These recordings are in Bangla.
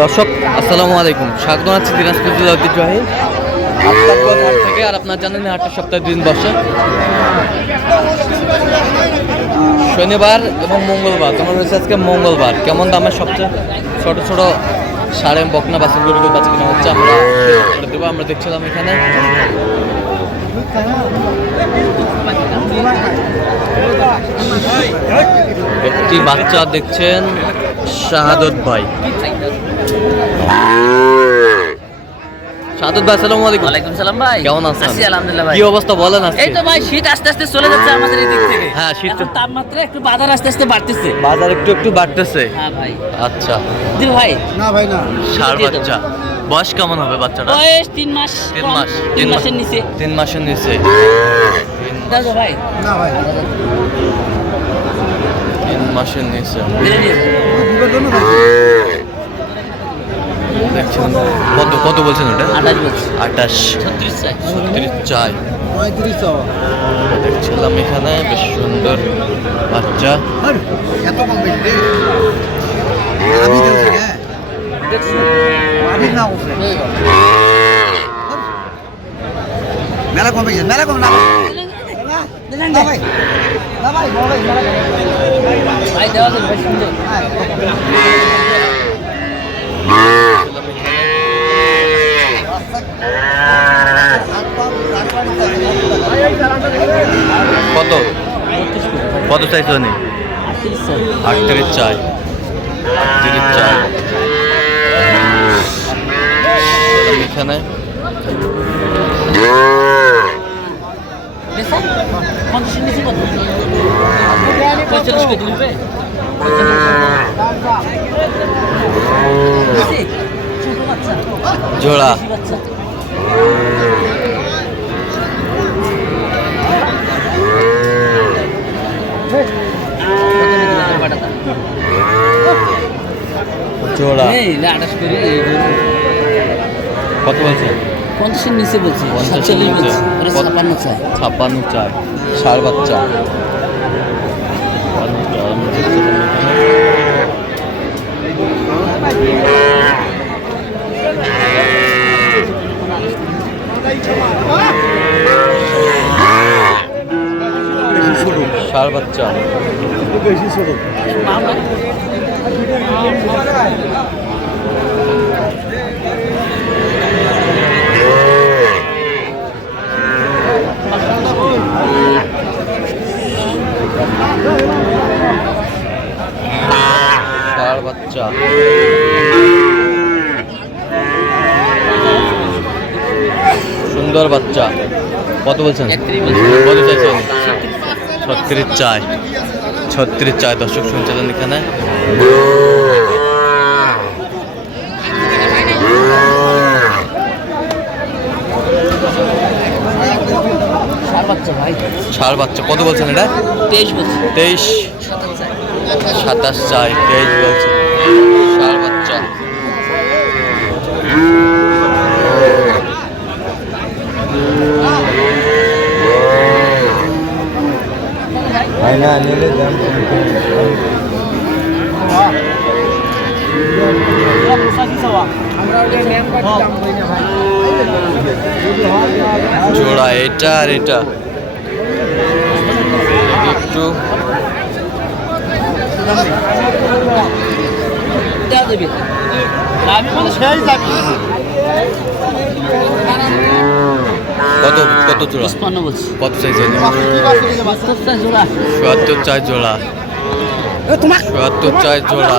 দর্শক, আসসালামু আলাইকুম। স্বাগত আছি দিনাজপুর জেলা ঐতিহ্যবাহী থেকে, আর আপনার জানেন হাটটা সপ্তাহে দিন বসে। শনিবার এবং মঙ্গলবার, তোমার হচ্ছে আজকে মঙ্গলবার। কেমন দামের সবচেয়ে ছোট ছোট সাড়ে বকনা গরু বাচ্চা কিনা হচ্ছে? আমরা দেবো, আমরা দেখছিলাম এখানে। একটি বাচ্চা দেখছেন শাহাদত ভাই। শাহাদত ভাই আসসালামু আলাইকুম। ওয়ালাইকুম সালাম ভাই। কেমন আছেন? আছি আলহামদুলিল্লাহ ভাই। কি অবস্থা বলেন আজকে। এই তো ভাই শীত আস্তে আস্তে চলে যাচ্ছে আমাদের এই দিক থেকে। হ্যাঁ, শীত তো- তাপমাত্রা একটু বাজার আস্তে আস্তে বাড়তেছে। বাজার একটু একটু বাড়তেছে। হ্যাঁ ভাই। আচ্ছা। দিল ভাই। না ভাই না। দাও। বাচ্চা। বয়স কেমন হবে বাচ্চাটা বয়স তিন মাস তিন মাস তিন মাসের নিচে। তিন মাসের নিচে। গো ভাই। না ভাই। তিন মাসের নিচে দিলে নিয়ে যাও। দিবার জন্য ভাই দেখছেন কত কত বলছেন ওটা? আঠাশ আঠাশ। ছত্রিশ চাই। দেখছিলাম এখানে বেশ সুন্দর বাচ্চা। হ্যাঁ। মেলা কম বেশি মেলা কম না। না ভাই না ভাই বড় ভাই মেলা কম। ভাই। দেওয়া যাবে ভাই সুন্দর হ্যাঁ, কত? কত চাইছো নি আটত্রিশ চাই আটত্রিশ চাই চাই এখানে? কত দিবি জোড়া। জোড়া। কত বলছে? পঞ্চাশের নিচে বলছি সাতচল্লিশ বলছি? ছাপ্পান্ন চাই ছাপ্পান্ন চাই ষাট বাচ্চা। ছাপ্পান্ন চাই, আমরা দেখছিলাম এখানে। ষাট বাচ্চা ষাট বাচ্চা বাচ্চা কত বলছেন? একত্রিশ কত চাইছেন ছত্রিশ চায় ছত্রিশ চায় দর্শক শুনছিলেন এখানে। সার বাচ্চা ষাট বাচ্চা। কত বলছেন এটা? তেইশ বলছি। তেইশ। সাতাশ চাই। তেইশ বলছে ষাট বাচ্চা জোড়া এটা আর এটা। একটু। কত কত জোড়া? কত চাই জোড়া? চুয়াত্তর চাই জোড়া। চাই জোড়া।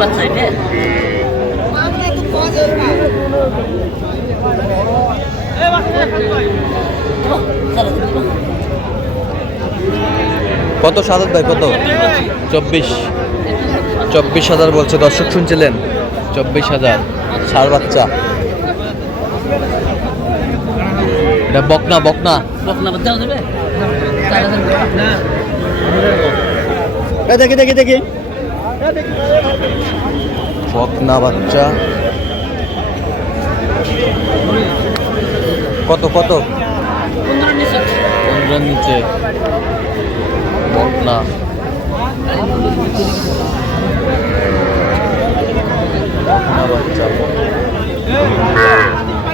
বাচ্চা এটা চলো কত সাদাত ভাই কত? চব্বিশ। চব্বিশ হাজার বলছে দর্শক শুনছিলেন? চব্বিশ হাজার সার বাচ্চা। এটা বকনা বকনা। দেখি দেখি দেখি। বকনা বাচ্চা। কত কত? পনেরোর নিচে। বাচ্চা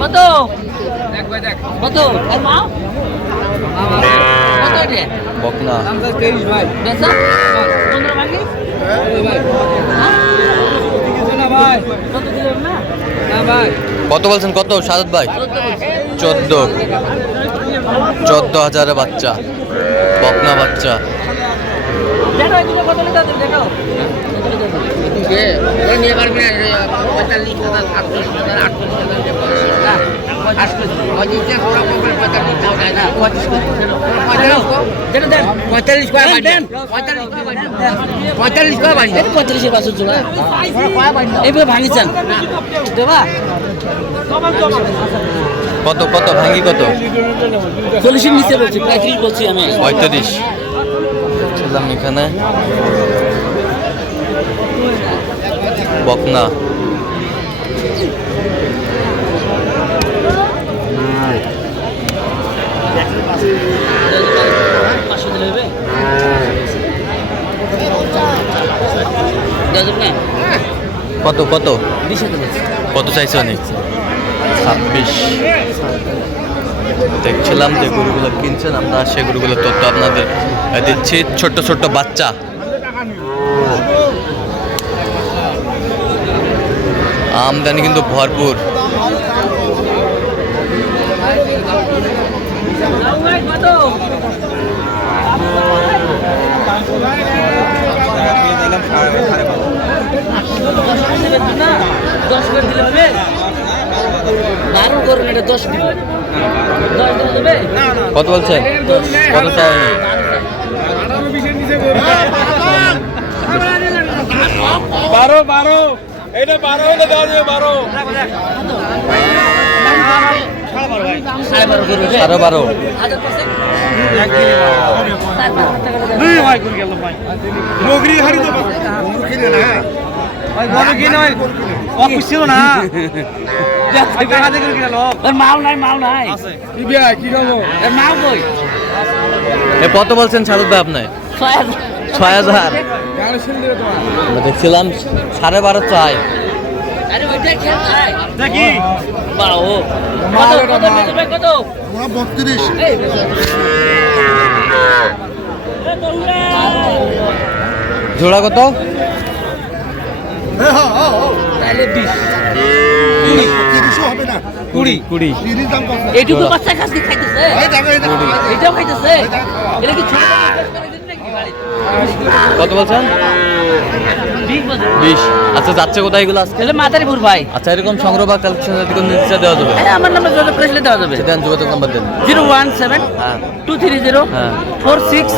কত? বকনা কত বলছেন? কত? সাদত ভাই? চোদ্দ। চোদ্দ হাজারের বাচ্চা। বকনা বাচ্চা দেখো এগুলো কত লিটার দেবে দেখো নিয়ে পারবি না পঁয়তাল্লিশ হাজার সাতচল্লিশ হাজার আটচল্লিশ হাজার পঁচিশে পুরো কোম্পানি পঁয়তাল্লিশ জোড়া এইভাবে ভাঙিছেন দেবা? কত কত ভাঙি কত? চল্লিশের নিচে বলছি পঁয়ত্রিশ বলছি আমি পঁয়ত্রিশ। ছিলাম এখানে। বকনা। কত কত? কত চাইছো নি ছাব্বিশ। দেখছিলাম যে গরুগুলো কিনছেন, আমরা সেই গরুগুলোর তথ্য আপনাদের দিচ্ছি। ছোট্ট ছোট্ট বাচ্চা। আমদানি কিন্তু ভরপুর। দশ করে দিলে হবে? বারো করুন এটা দশ দিলে দশ দিলে দেবে? কত বলছেন? কত চাই? বারো বারো। এটা বারো হলে দেওয়া যাবে বারো। সাড়ে নগরী ছিল না। মাল নাই মাল নাই। কি বিয়া কি খাব এর মাল কই? কত বলছেন সারুদ ভাই আপনি? ছয় হাজার। ছয় দেখছিলাম সাড়ে বারো বত্রিশ। জোড়া কত? তাহলে বিশ। তিরিশও হবে না। কুড়ি। কুড়ি। তিরিশ দাম কত এইটুকু বাচ্চা কাছে খাইতেছে? এই দেখো এই দেখো। এটাও খাইতেছে? এটা কি ছোট করে দিন নাকি বাড়িতে? কত বলছেন? বিশ। আচ্ছা যাচ্ছে কোথায় এগুলো আজকে? ভাই। আচ্ছা এরকম সংগ্রহ বা কালেকশন যদি কোনো নির্দেশা দেওয়া যাবে? এই আমার নামে যোগাযোগ করেছিলে দেওয়া যাবে। সেটা যোগাযোগ নাম্বার দেন। জিরো ওয়ান সেভেন হ্যাঁ। টু থ্রি জিরো হ্যাঁ। Four six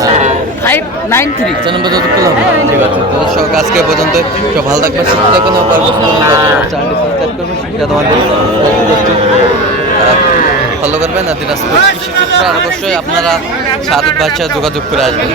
five nine three. আচ্ছা নম্বর হবে। ঠিক আছে তো দর্শক আজকে পর্যন্ত সব ভালো থাকবেন সুস্থ থাকবেন এবং পরবর্তী চ্যানেলটি সাবস্ক্রাইব করবেন তোমাদের ফলো করবেন আর দিনাজপুর কৃষি চিত্র আর অবশ্যই আপনারা সাদত ভাষায় যোগাযোগ করে আসবেন।